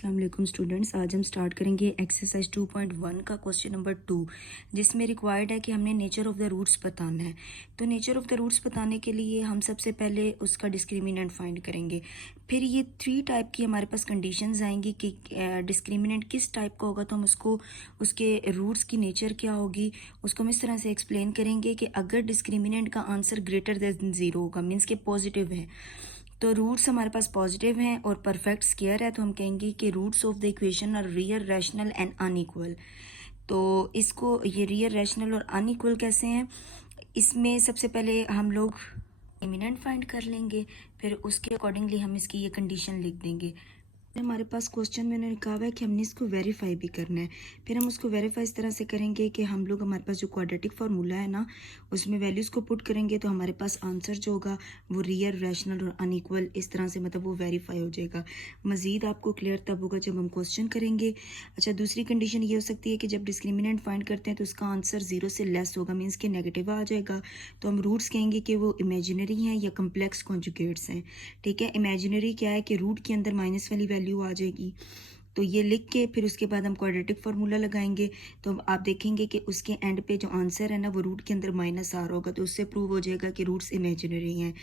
अस्सलाम स्टूडेंट्स, आज हम स्टार्ट करेंगे एक्सरसाइज 2.1 का क्वेश्चन नंबर 2, जिसमें रिक्वायर्ड है कि हमने नेचर ऑफ द रूट्स बताना है। तो नेचर ऑफ द रूट्स बताने के लिए हम सबसे पहले उसका डिस्क्रिमिनेंट फाइंड करेंगे। फिर ये 3 टाइप की हमारे पास कंडीशंस आएंगी कि डिस्क्रिमिनेंट किस टाइप का होगा, तो हम उसको उसके रूट्स की नेचर क्या होगी उसको हम इस तरह से एक्सप्लेन करेंगे कि अगर डिस्क्रिमिनेंट का आंसर ग्रेटर देन 0 होगा, मीन्स के पॉजिटिव है, तो रूट्स हमारे पास पॉजिटिव हैं और परफेक्ट स्क्वायर है, तो हम कहेंगे कि roots of the equation are real, rational and unequal. तो इसको ये रियल, रैशनल और अनइक्वल कैसे हैं, इसमें सबसे पहले हम लोग डिस्क्रिमिनेंट फाइंड कर लेंगे, फिर उसके अकॉर्डिंगली हम इसकी ये कंडीशन लिख देंगे। हमारे पास क्वेश्चन में उन्होंने कहा है कि हमने इसको वेरीफाई भी करना है। फिर हम उसको वेरीफाई इस तरह से करेंगे कि हम लोग हमारे पास जो क्वाड्रेटिक फार्मूला है ना, उसमें वैल्यूज़ को पुट करेंगे तो हमारे पास आंसर जो होगा वो रियल, रैशनल और अनइक्वल इस तरह से मतलब वो वेरीफाई हो जाएगा। मज़ीद आपको क्लियर तब होगा जब हम क्वेश्चन करेंगे। अच्छा, दूसरी कंडीशन ये हो सकती है कि जब डिस्क्रिमिनेंट फाइंड करते हैं तो उसका आंसर 0 से लेस होगा, मीन्स के नेगेटिव आ जाएगा, तो हम रूट्स कहेंगे कि वो इमेजिनरी हैं या कम्प्लेक्स कॉन्जुगेट्स हैं। ठीक है, इमेजिनरी क्या है कि रूट के अंदर माइनस वाली वैल्यू आ जाएगी, तो ये लिख के फिर उसके बाद हम क्वाड्रेटिक फार्मूला लगाएंगे, तो आप देखेंगे कि उसके एंड पे जो आंसर है ना वो रूट के अंदर माइनस आ रहा होगा, तो उससे प्रूव हो जाएगा कि रूट्स इमेजिनरी हैं।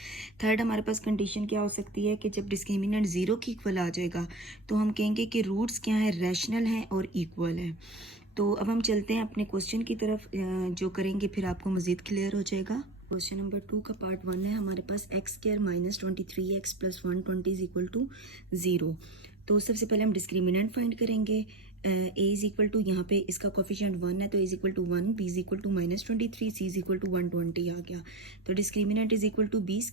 थर्ड हमारे पास कंडीशन क्या हो सकती है कि जब डिस्क्रिमिनेंट 0 की इक्वल आ जाएगा तो हम कहेंगे कि रूट्स क्या है, रैशनल हैं और इक्वल है। तो अब हम चलते हैं अपने क्वेश्चन की तरफ, जो करेंगे फिर आपको मज़ीद क्लियर हो जाएगा। क्वेश्चन नंबर 2 का पार्ट 1 है हमारे पास x² - 23x + 120 = 0। तो सबसे पहले हम डिस्क्रिमिनेंट फाइंड करेंगे। a इज इक्वल टू, यहाँ पे इसका कोफिशिएंट 1 है तो a is equal to 1, b is equal to -23, c is equal to 120 आ गया। तो discriminant is equal to b² -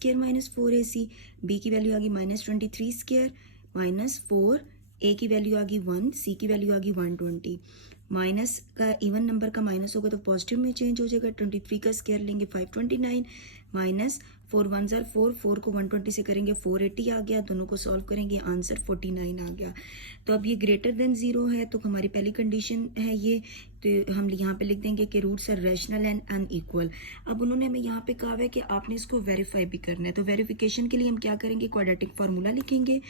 4ac, b की वैल्यू आ गई -23² -4, a की वैल्यू आ गई 1, c की वैल्यू आ गई 120। माइनस का इवन नंबर का माइनस होगा तो पॉजिटिव में चेंज हो जाएगा। 23 का स्क्वायर लेंगे 529, माइनस 4 1 ज़ार 4, 4 को 120 से करेंगे 480 आ गया, दोनों को सॉल्व करेंगे आंसर 49 आ गया। तो अब ये ग्रेटर देन 0 है, तो हमारी पहली कंडीशन है ये, तो हम यहाँ पे लिख देंगे कि roots are rational and unequal. अब उन्होंने हमें यहाँ पे कहा है कि आपने इसको वेरीफाई भी करना है, तो वेरिफिकेशन के लिए हम क्या करेंगे, क्वाड्रेटिक फार्मूला लिखेंगे।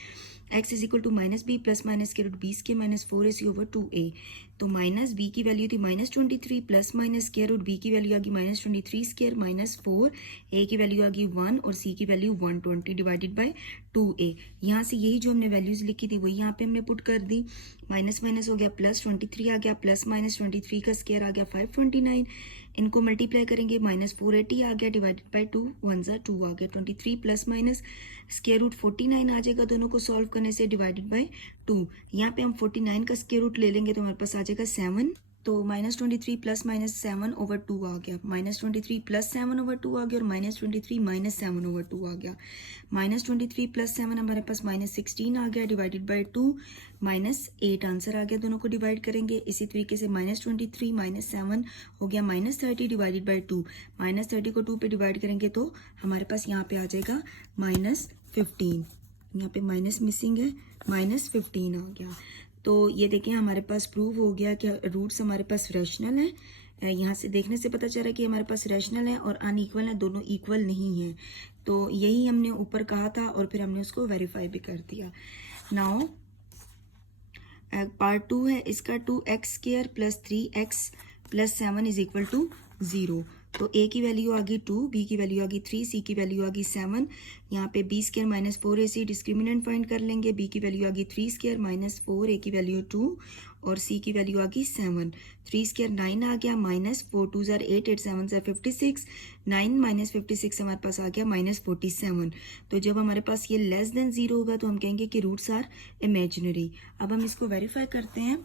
x is equal to -b + -√b² - 4ac/2a। तो माइनस b की वैल्यू थी -23 प्लस -√b की वैल्यू आ गई -23² - 4, a की वैल्यू आ गई 1 और c की वैल्यू 120 डिवाइडेड बाय 2a। यहाँ से यही जो हमने वैल्यूज़ लिखी थी वही यहाँ पे हमने पुट कर दी। माइनस माइनस हो गया प्लस 23 आ गया, प्लस -23 का स्क्वायर आ गया 529, इनको मल्टीप्लाई करेंगे -480 आ गया डिवाइडेड बाय 2, 1 ज़ार 2 आ गया। 23 प्लस माइनस स्क्वायर रूट 49 आ जाएगा, दोनों को सॉल्व करने से डिवाइडेड बाय 2। यहाँ पे हम 49 का स्क्वायर रूट ले लेंगे तो हमारे पास आ जाएगा 7। तो -23 प्लस -7/2 आ गया, -23 प्लस 7/2 आ गया और -23 - 7/2 आ गया। -23 प्लस 7 हमारे पास -16 आ गया डिवाइडेड बाय 2, -8 आंसर आ गया, दोनों को डिवाइड करेंगे। इसी तरीके से -23 - 7 हो गया -30 डिवाइडेड बाय 2, -30 को 2 पे डिवाइड करेंगे तो हमारे पास यहाँ पे आ जाएगा -15, यहाँ पे माइनस मिसिंग है, -15 आ गया। तो ये देखें हमारे पास प्रूव हो गया कि रूट्स हमारे पास रैशनल हैं। यहाँ से देखने से पता चल रहा है कि हमारे पास रैशनल है और अनइक्वल है, दोनों इक्वल नहीं हैं। तो यही हमने ऊपर कहा था और फिर हमने उसको वेरीफाई भी कर दिया। नाउ पार्ट 2 है इसका, 2x² + 3x + 7 = 0। तो a की वैल्यू आ गई 2, b की वैल्यू आ गई 3, c की वैल्यू आ गई 7। यहाँ पे b² - 4ac डिस्क्रिमिनेंट फाइंड कर लेंगे। b की वैल्यू आ गई 3² - 4, a की वैल्यू 2 और c की वैल्यू आ गई 7। 3² 9 आ गया, -4 2 ज़ार 8, 8 7 ज़ार 56, 9 - 56 हमारे पास आ गया -47। तो जब हमारे पास ये लेस देन 0 होगा तो हम कहेंगे कि रूट्स आर इमेजिनरी। अब हम इसको वेरीफाई करते हैं।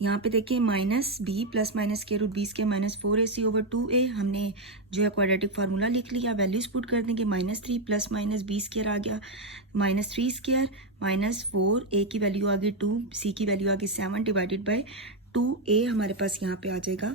यहाँ पे देखिए -b प्लस -√b² - 4ac/2a, हमने जो है क्वाड्रेटिक फार्मूला लिख लिया, वैल्यूज पुट कर देंगे। -3 प्लस -b² आ गया -3² -4, a की वैल्यू आ गई 2, c की वैल्यू आ गई 7 डिवाइडेड बाय 2a हमारे पास यहाँ पे आ जाएगा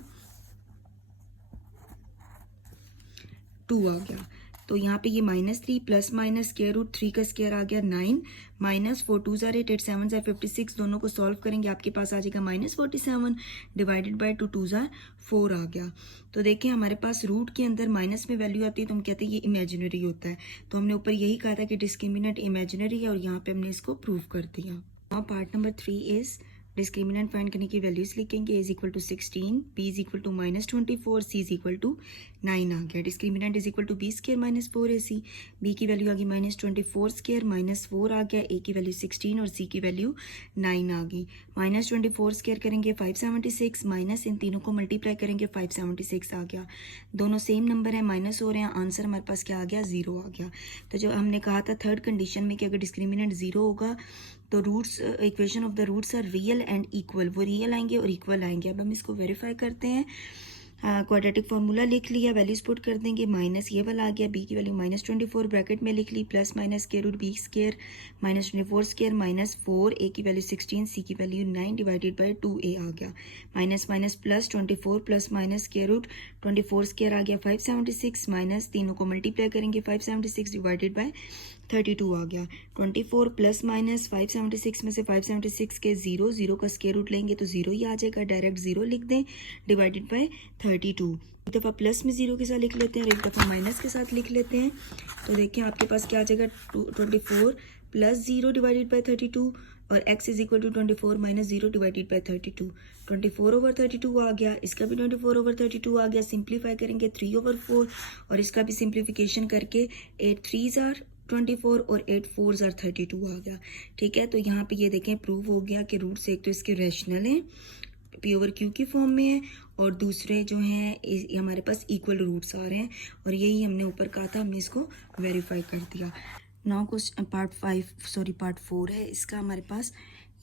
2 आ गया। तो यहाँ पे ये -3 प्लस -√3 का स्क्वायर आ गया 9, -4 2 ज़ार 8, 8 7 ज़ार 56, दोनों को सॉल्व करेंगे आपके पास आ जाएगा -47 डिवाइडेड बाय 2, 2 ज़ार 4 आ गया। तो देखिए हमारे पास रूट के अंदर माइनस में वैल्यू आती है तो हम कहते हैं ये इमेजिनरी होता है। तो हमने ऊपर यही कहा था कि डिस्क्रिमिनेंट इमेजिनरी है और यहाँ पे हमने इसको प्रूव कर दिया। Now part number 3 is discriminant find करने की वैल्यूज लिखेंगे. Is equal to 16, B is equal to -24, C is equal to 9 आ गया. Discriminant is equal to B square minus 4ac. B की वैल्यू आ गई -24 स्क्र माइनस 4 आ गया. ए की वैल्यू 16 और सी की वैल्यू 9 आ गई. -24 स्क्र करेंगे 576, माइनस इन तीनों को मल्टीप्लाई करेंगे 576 आ गया. दोनों सेम नंबर है, माइनस हो रहे हैं. आंसर हमारे पास क्या आ गया? 0 आ गया. तो जो हमने कहा था थर्ड कंडीशन में कि अगर डिस्क्रिमिनेंट 0 होगा तो roots equation of the roots are real and equal. वो रियल आएंगे और इक्वल आएंगे. अब हम इसको वेरीफाई करते हैं. क्वाड्रेटिक फार्मूला लिख लिया, वैल्यूज पुट कर देंगे. माइनस ये वाला आ गया, बी की वैल्यू -24 ब्रैकेट में लिख ली, प्लस माइनस के रूट बी स्क्र -24 स्क्र -4, ए की वैल्यू 16, सी की वैल्यू 9 डिवाइडेड बाई 2a आ गया. Minus minus plus 24 plus minus के रूट 24 स्क्र आ गया 576, माइनस तीनों को मल्टीप्लाई करेंगे 576 डिवाइडेड बाई 32 आ गया. 24 प्लस माइनस 576 में से 576 के 0 का स्क्वायर रूट लेंगे तो 0 ही आ जाएगा. डायरेक्ट 0 लिख दें डिवाइडेड बाय 32. एक दफ़ा प्लस में 0 के साथ लिख लेते हैं और एक दफ़ा माइनस के साथ लिख लेते हैं. तो देखिए आपके पास क्या आ जाएगा 24 प्लस 0 डिवाइडेड बाय 32 और x is equal to 24 minus 0 divided by 32. 24/32 आ गया. इसका भी 24/32 आ गया. सिंप्लीफाई करेंगे 3/4 और इसका भी सिंप्लीफिकेशन करके 8 3s आर 24 और 8 4s आर 32 आ गया. ठीक है, तो यहाँ पे ये देखें प्रूव हो गया कि रूट्स एक तो इसके रैशनल हैं, पी ओवर क्यू की फॉर्म में है, और दूसरे जो हैं हमारे पास इक्वल रूट्स आ रहे हैं. और यही हमने ऊपर कहा था, हमने इसको वेरीफाई कर दिया. नाउ क्वेश्चन पार्ट 4 है इसका हमारे पास.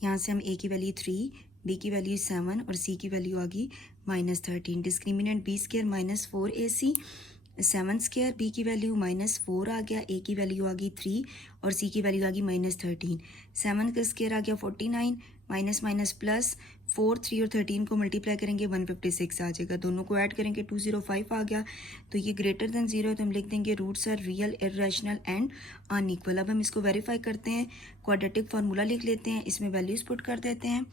यहाँ से हम ए की वैल्यू 3, बी की वैल्यू 7 और सी की वैल्यू आ गई -13. Discriminant B square -4ac, 7 square, B की वैल्यू -4 आ गया, ए की वैल्यू आ गई 3 और सी की वैल्यू आ गई -13. 7 का स्क्र आ गया 49, माइनस माइनस प्लस 4 3 और 13 को मल्टीप्लाई करेंगे 156 आ जाएगा. दोनों को ऐड करेंगे 205 आ गया. तो ये ग्रेटर देन 0 तो हम लिख देंगे roots are real, irrational and unequal. अब हम इसको वेरीफाई करते हैं. क्वाड्रेटिक फार्मूला लिख लेते हैं, इसमें वैल्यूज पुट कर देते हैं.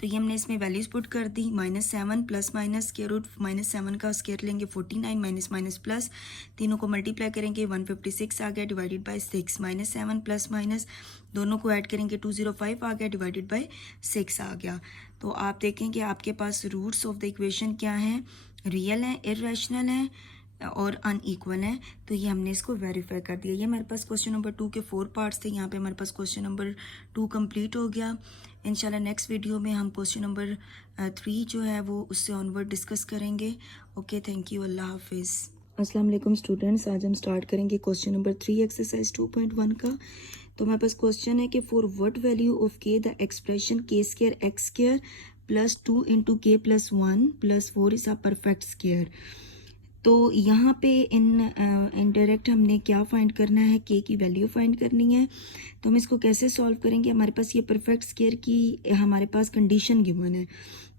तो ये हमने इसमें वैल्यूज पुट कर दी. -7 प्लस माइनस के रूट -7 का स्क्वायर लेंगे 49, माइनस माइनस प्लस तीनों को मल्टीप्लाई करेंगे 156 आ गया डिवाइडेड बाय 6. -7 प्लस माइनस दोनों को ऐड करेंगे 205 आ गया डिवाइडेड बाय 6 आ गया. तो आप देखेंगे आपके पास रूट्स ऑफ द इक्वेशन क्या हैं? रियल हैं, इर्रेशनल हैं और अनइक्वल है. तो ये हमने इसको वेरीफाई कर दिया. ये हमारे पास क्वेश्चन नंबर 2 के 4 पार्ट्स थे. यहाँ पे हमारे पास क्वेश्चन नंबर 2 कंप्लीट हो गया. इंशाल्लाह नेक्स्ट वीडियो में हम क्वेश्चन नंबर 3 जो है वो उससे ऑनवर्ड डिस्कस करेंगे. ओके, थैंक यू, अल्लाह हाफिज़. अस्सलाम वालेकुम स्टूडेंट्स, आज हम स्टार्ट करेंगे क्वेश्चन नंबर 3 एक्सरसाइज 2.1 का. तो हमारे पास क्वेश्चन है कि for what value of k the expression k square x square plus 2 into k plus 1 plus 4 is a perfect square. तो यहाँ पे इनडायरेक्ट हमने क्या फाइंड करना है? के की वैल्यू फाइंड करनी है. तो हम इसको कैसे सॉल्व करेंगे? हमारे पास ये परफेक्ट स्क्वायर की हमारे पास कंडीशन गिवन है.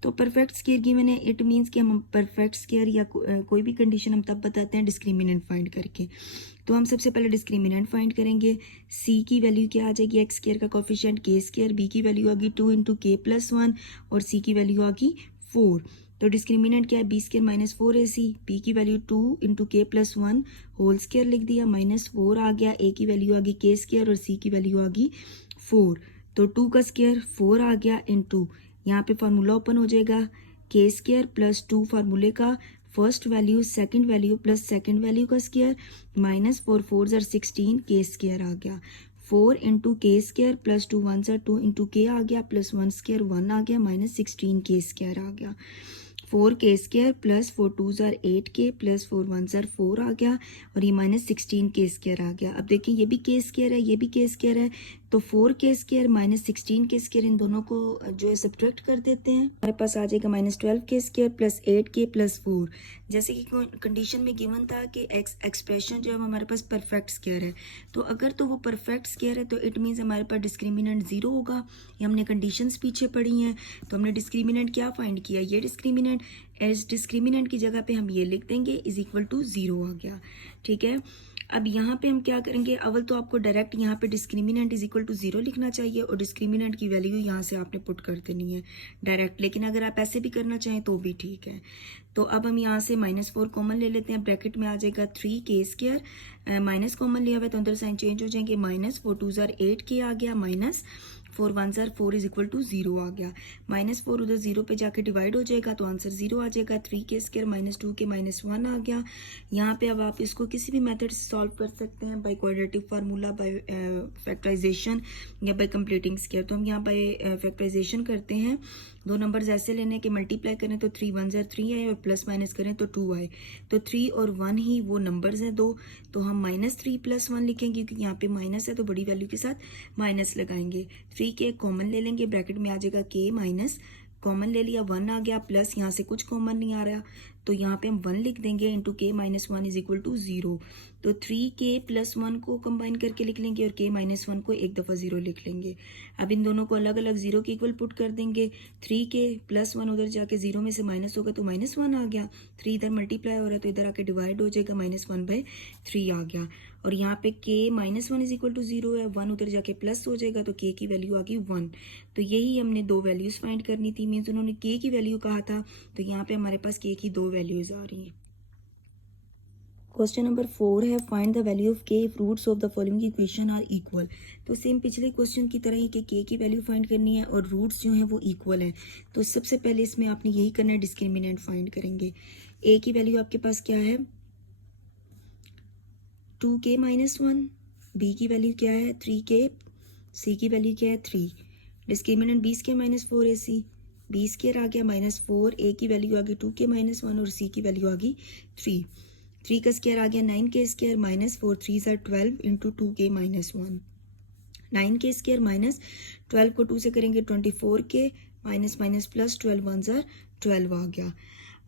तो परफेक्ट स्क्वायर गिवन है, इट मीन्स कि हम परफेक्ट स्क्वायर या कोई भी कंडीशन हम तब बताते हैं डिस्क्रिमिनेंट फाइंड करके. तो हम सबसे पहले डिस्क्रिमिनेंट फाइंड करेंगे. सी की वैल्यू क्या आ जाएगी? एक्स स्क्वायर का कोफिशिएंट के स्क्वायर. बी की वैल्यू आ गई 2 इंटू के प्लस 1 और सी की वैल्यू आ गई 4. तो डिस्क्रिमिनेंट क्या है? B square -4ac. बी की value 2 into k plus 1 whole square लिख दिया, -4 आ गया. ए की वैल्यू आ गई के स्क्वायर और सी की वैल्यू आ गई 4. तो 2 का स्क्वायर 4 आ गया इंटू यहाँ पे फार्मूला ओपन हो जाएगा. के स्क्वायर प्लस 2 फार्मूले का first value second value plus second value का स्क्वायर -4 4s आर 16 के स्क्वायर आ गया. 4 इंटू के square plus 2 1s are 2 into के आ गया प्लस 1 स्क्वायर 1 आ गया -16 के स्क्वायर आ गया. 4 के स्क्वायर प्लस 4 2s आर 8 के प्लस 4 1s आर 4 आ गया और ये -16 के स्क्वायर आ गया. अब देखिए ये भी के स्क्वायर है, ये भी के स्क्वायर है. तो 4 के स्क्वायर -16 के स्क्वायर इन दोनों को जो है सब्ट्रैक्ट कर देते हैं. हमारे पास आ जाएगा -12 के स्क्वायर प्लस 8 के प्लस 4. जैसे कि कंडीशन में गिवन था कि एक्सप्रेशन जो है हमारे पास परफेक्ट स्क्वायर है. तो अगर तो वो परफेक्ट स्क्वायर है तो इट मीन्स हमारे पास डिस्क्रिमिनेंट 0 होगा. ये हमने कंडीशंस पीछे पढ़ी हैं. तो हमने डिस्क्रिमिनेंट क्या फाइंड किया? ये डिस्क्रिमिनेंट एज डिस्क्रिमिनेंट की जगह पे हम ये लिख देंगे इज इक्वल टू 0 आ गया. ठीक है, अब यहाँ पे हम क्या करेंगे? अव्वल तो आपको डायरेक्ट यहाँ पे डिस्क्रिमिनेंट इज इक्वल टू 0 लिखना चाहिए और डिस्क्रिमिनेंट की वैल्यू यहाँ से आपने पुट कर देनी है डायरेक्ट. लेकिन अगर आप ऐसे भी करना चाहें तो भी ठीक है. तो अब हम यहाँ से -4 कॉमन ले लेते हैं. ब्रैकेट में आ जाएगा 3 के स्क्वायर, माइनस कॉमन लिया हुआ है तो अंदर साइन चेंज हो जाएंगे. -4 2s आर 8 के आ गया 4 1 ज़ार 4 इज इक्वल टू 0 आ गया। -4 उधर 0 पे जाके डिवाइड हो जाएगा तो आंसर 0 आ जाएगा। 3 के स्क्वायर -2 के -1 आ गया। यहाँ पे अब आप इसको किसी भी मेथड से सॉल्व कर सकते हैं, by quadratic formula, by factorisation या बाय कंप्लीटिंग स्क्वायर। तो हम यहाँ बाय फैक्टराइजेशन करते हैं। दो नंबर्स ऐसे लेने के मल्टीप्लाई करें तो 3 1 ज़ार 3 आए और प्लस माइनस करें तो 2 आए। तो 3 और 1 ही वो नंबर्स हैं दो, तो हम -3 + 1 लिखेंगे क्योंकि यहाँ पे माइनस है तो बड़ी वैल्यू के साथ माइनस लगाएंगे। 3 के कॉमन ले लेंगे, ब्रैकेट में आ जाएगा के माइनस, कॉमन ले लिया 1 आ गया, प्लस यहाँ से कुछ कॉमन नहीं आ रहा तो यहाँ पे हम 1 लिख देंगे इंटू के -1 इज इक्वल टू 0। तो 3k + 1 को कंबाइन करके लिख लेंगे और k - 1 को एक दफ़ा 0 लिख लेंगे। अब इन दोनों को अलग अलग 0 के इक्वल पुट कर देंगे। 3k + 1 उधर जाके 0 में से माइनस होगा तो -1 आ गया। 3 इधर मल्टीप्लाई हो रहा है तो इधर आके डिवाइड हो जाएगा, -1/3 आ गया। और यहाँ पे k - 1 इज इक्वल टू 0 है, 1 उधर जाके प्लस हो जाएगा तो k की वैल्यू आ गई 1। तो यही हमने दो वैल्यूज़ फाइंड करनी थी, मीन्स उन्होंने k की वैल्यू कहा था तो यहाँ पे हमारे पास k की दो वैल्यूज़ आ रही हैं। क्वेश्चन नंबर 4 है find the value of k if roots of the following equation are equal. तो सेम पिछले क्वेश्चन की तरह ही कि k की वैल्यू फाइंड करनी है और रूट्स जो हैं वो इक्वल हैं। तो सबसे पहले इसमें आपने यही करना है, डिस्क्रिमिनेंट फाइंड करेंगे। a की वैल्यू आपके पास क्या है 2k - 1, b की वैल्यू क्या है 3k, c की वैल्यू क्या है 3। Discriminant b square -4 ac, b square आ गया -4, a की वैल्यू आ गई 2k - 1 और c की वैल्यू आ गई 3। 3 का स्क्वायर आ गया 9k स्क्वायर -4 3 ज़ार 12 इंटू 2k - 1। 9k स्क्वायर -12 को 2 से करेंगे 24k माइनस प्लस 12 1 ज़ार 12 आ गया।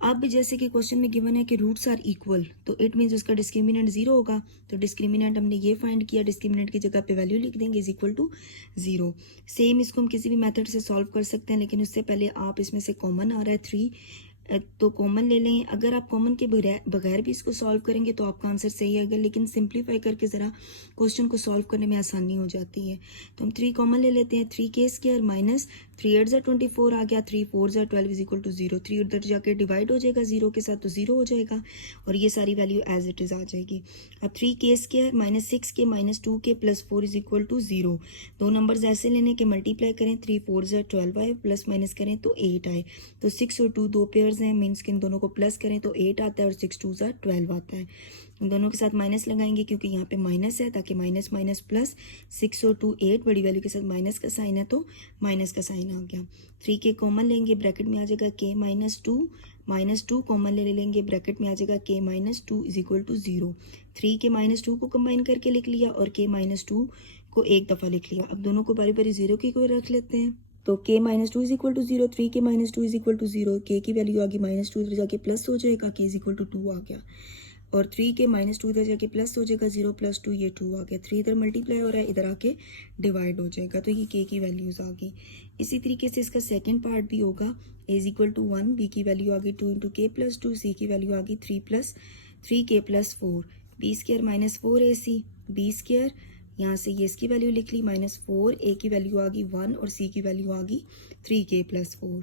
अब जैसे कि क्वेश्चन में गिवन है कि रूट्स आर इक्वल, तो इट मीन्स उसका डिस्क्रिमिनेंट 0 होगा। तो डिस्क्रिमिनेंट हमने ये फाइंड किया, डिस्क्रिमिनेंट की जगह पे वैल्यू लिख देंगे इज इक्वल टू 0। सेम इसको हम किसी भी मेथड से सॉल्व कर सकते हैं, लेकिन उससे पहले आप इसमें से कॉमन आ रहा है 3 तो कॉमन ले लें। अगर आप कॉमन के बगैर भी इसको सॉल्व करेंगे तो आपका आंसर सही आएगा, लेकिन सिंप्लीफाई करके ज़रा क्वेश्चन को सॉल्व करने में आसानी हो जाती है। तो हम 3 कॉमन ले लेते हैं। 3k स्क्वायर माइनस 3 8 ज़ार 24 आ गया, 3 4 ज़ार 12 इज इक्वल टू 0। 3 उधर जाके डिवाइड हो जाएगा 0 के साथ तो 0 हो जाएगा और ये सारी वैल्यू एज इट इज़ आ जाएगी। अब 3k square -6k -2k + 4 is equal to 0। दो नंबर्स ऐसे लेने के मल्टीप्लाई करें, 3 4 ज़ार 12 आए, प्लस माइनस करें तो 8 आए। तो 6 और 2 दो पेयर्स हैं, मीन्स कि इन दोनों को प्लस करें तो 8 आता है और 6 2 ज़ार 12 आता है। इन दोनों के साथ माइनस लगाएंगे क्योंकि यहाँ पे माइनस है, ताकि माइनस माइनस प्लस 6 और 2 8 बड़ी वैल्यू के साथ माइनस का साइन है तो माइनस का साइन आ गया। 3k कॉमन लेंगे, ब्रैकेट में आ जाएगा k - 2 कॉमन ले लेंगे, ब्रैकेट में आ जाएगा k - 2 is equal to 0। 3k - 2 को कंबाइन करके लिख लिया और k - 2 को एक दफ़ा लिख लिया। अब दोनों को बारी बारी 0 की कोई रख लेते हैं। तो k - 2 is equal to 0, 3k - 2 is equal to 0, k की वैल्यू आ गई -2 इधर जाके प्लस हो जाएगा, k इज इक्वल टू 2 आ गया। और 3k - 2 इधर जाके प्लस हो जाएगा, 0 + 2 ये 2 आ गया। 3 इधर मल्टीप्लाई हो रहा है, इधर आके डिवाइड हो जाएगा, तो ये k की वैल्यूज़ आ गई। इसी तरीके से इसका सेकंड पार्ट भी होगा। a is equal to 1, b की वैल्यू आ गई 2 इंटू k + 2, c की वैल्यू आ गई 3k + 4, b square -4 ac, b square यहाँ से ये इसकी वैल्यू लिख ली -4, a की वैल्यू आ गई 1 और c की वैल्यू आ गई 3k + 4।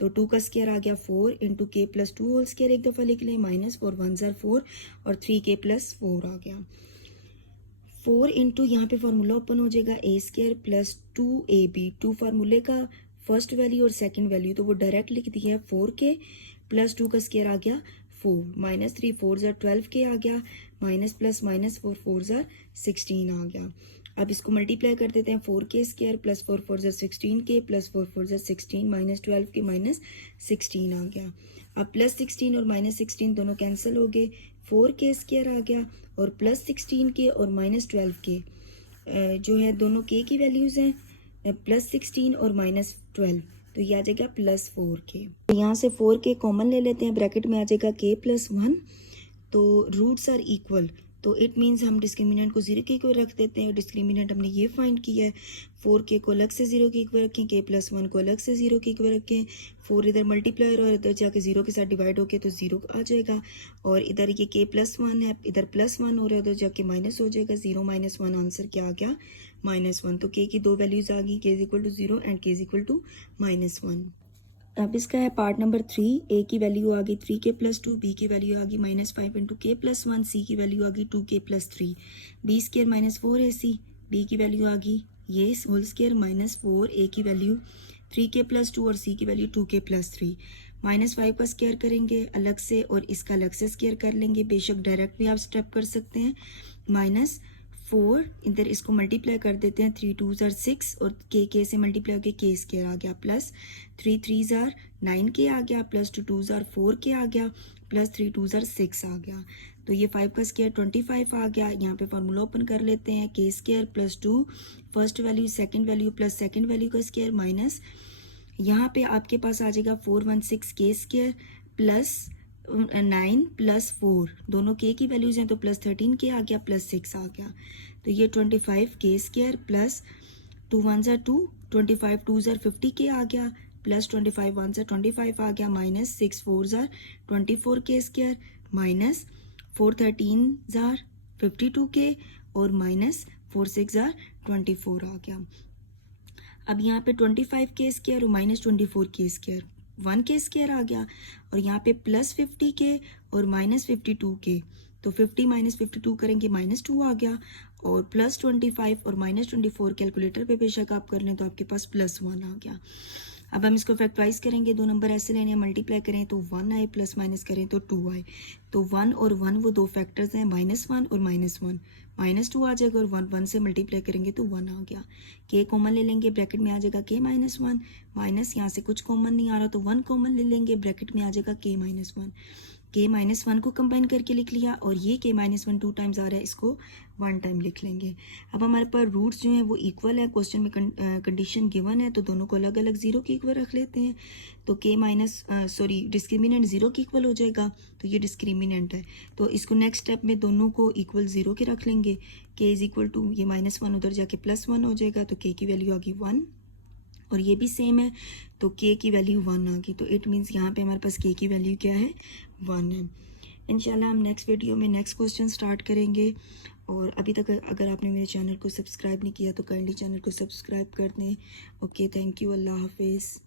तो 2 का स्क्वायर आ गया 4 इंटू k + 2 होल स्क्वायर एक दफ़ा लिख लें, -4 1 ज़ार 4 और 3k + 4 आ गया। 4 इंटू यहाँ पे फार्मूला ओपन हो जाएगा a स्क्वायर + 2ab। 2 फार्मूले का फर्स्ट वैल्यू और सेकंड वैल्यू तो वो डायरेक्ट लिख दी है। 4k + 2 का स्क्वायर आ गया 4, -3 4 ज़ार 12k आ गया, माइनस प्लस -4 4 ज़ार 16 आ गया। अब इसको मल्टीप्लाई कर देते हैं, 4k स्क्वायर + 4 4 ज़ार 16k + 4 4 ज़ार 16 -12k -16 आ गया। अब +16 और -16 दोनों कैंसिल हो गए, 4k स्क्वायर आ गया और +16k और -12k जो है दोनों k की वैल्यूज़ हैं, +16 और -12, तो ये आ जाएगा +4k। तो यहाँ से 4k कॉमन ले लेते हैं, ब्रैकेट में आ जाएगा k + 1। तो रूट्स आर इक्वल, तो इट मीन्स हम डिस्क्रिमिनेंट को 0 के इक्वल रख देते हैं। डिस्क्रिमिनेंट हमने ये फाइंड किया है, 4k को अलग से 0 के इक्वल रखें, k + 1 को अलग से 0 के इक्वल रखें। 4 इधर मल्टीप्लाई और इधर जाके 0 के साथ डिवाइड होके तो 0 आ जाएगा, और इधर ये k + 1 है, इधर +1 हो रहा है, उधर जाके माइनस हो जाएगा। 0 - 1 आंसर क्या आ गया -1। तो k की दो वैल्यूज आ गई, k = 0 एंड k = -1। अब इसका है पार्ट नंबर 3। a की वैल्यू आ गई 3k + 2, b की वैल्यू आ गई -5 इंटू k + 1, c की वैल्यू आ गई 2k + 3, b square -4 ac, b की वैल्यू आ गई ये होल स्केयर -4, ए की वैल्यू 3k + 2 और सी की वैल्यू 2k + 3। -5 का स्केयर करेंगे अलग से और इसका अलग से स्केयर कर लेंगे, बेशक डायरेक्ट भी आप स्टेप कर सकते हैं। -4 इधर इसको मल्टीप्लाई कर देते हैं, 3 2 ज़ार 6 और के से मल्टीप्लाई होकर के स्केयर आ गया, प्लस 3 3 ज़ार 9k आ गया, प्लस 2 2 ज़ार 4k आ गया, प्लस 3 2 ज़ार 6 आ गया। तो ये 5 का स्केयर 25 आ गया। यहाँ पे फार्मूला ओपन कर लेते हैं, के square plus 2 first value second value plus second value का स्केयर माइनस यहाँ पे आपके पास आ जाएगा 416 के स्केयर प्लस 9 प्लस 4, दोनों के की वैल्यूज हैं तो प्लस 13 के आ गया, प्लस 6 आ गया। तो ये 25 के स्केयर प्लस 2 1 ज़ार 2, 25 2 ज़ार 50 के आ गया, प्लस 25 1 ज़ार 25 आ गया, माइनस 6 4 ज़ार 24 के स्केयर माइनस 4 13 ज़ार 52 के और माइनस 4 6 ज़ार 24 आ गया। अब यहाँ पे 25 के स्केयर और -24 के स्केयर 1 के स्केयर आ गया और यहाँ पे प्लस 50 के और -52 के, तो 50 - 52 करेंगे -2 आ गया और प्लस 25 और -24 कैलकुलेटर पे बेशक आप कर लें तो आपके पास +1 आ गया। अब हम इसको फैक्टराइज करेंगे, दो नंबर ऐसे लेने हैं, मल्टीप्लाई करें तो 1 आए, प्लस माइनस करें तो 2 आए। तो 1 और 1 वो दो फैक्टर्स हैं, -1 और -1, -2 आ जाएगा और 1 से मल्टीप्लाई करेंगे तो 1 आ गया। के कॉमन ले लेंगे, ब्रैकेट में आ जाएगा k -1 माइनस यहाँ से कुछ कॉमन नहीं आ रहा तो 1 कॉमन ले लेंगे, ब्रैकेट में आ जाएगा k -1। k -1 को कंबाइन करके लिख लिया और ये k -1 2 टाइम्स आ रहा है, इसको 1 टाइम लिख लेंगे। अब हमारे पास रूट्स जो हैं वो इक्वल है, क्वेश्चन में कंडीशन गिवन है तो दोनों को अलग अलग 0 के इक्वल रख लेते हैं। तो डिस्क्रिमिनेंट 0 के इक्वल हो जाएगा, तो ये डिस्क्रिमिनेंट है तो इसको नेक्स्ट स्टेप में दोनों को इक्वल 0 के रख लेंगे। k = ये -1 उधर जाके +1 हो जाएगा तो k की वैल्यू आ गई 1 और ये भी सेम है तो k की वैल्यू 1 आ गई। तो इट मीन्स यहाँ पे हमारे पास k की वैल्यू क्या है, 1 है। इंशाल्लाह हम नेक्स्ट वीडियो में नेक्स्ट क्वेश्चन स्टार्ट करेंगे। और अभी तक अगर आपने मेरे चैनल को सब्सक्राइब नहीं किया तो काइंडली चैनल को सब्सक्राइब कर दें। ओके, थैंक यू, अल्लाह हाफिज़।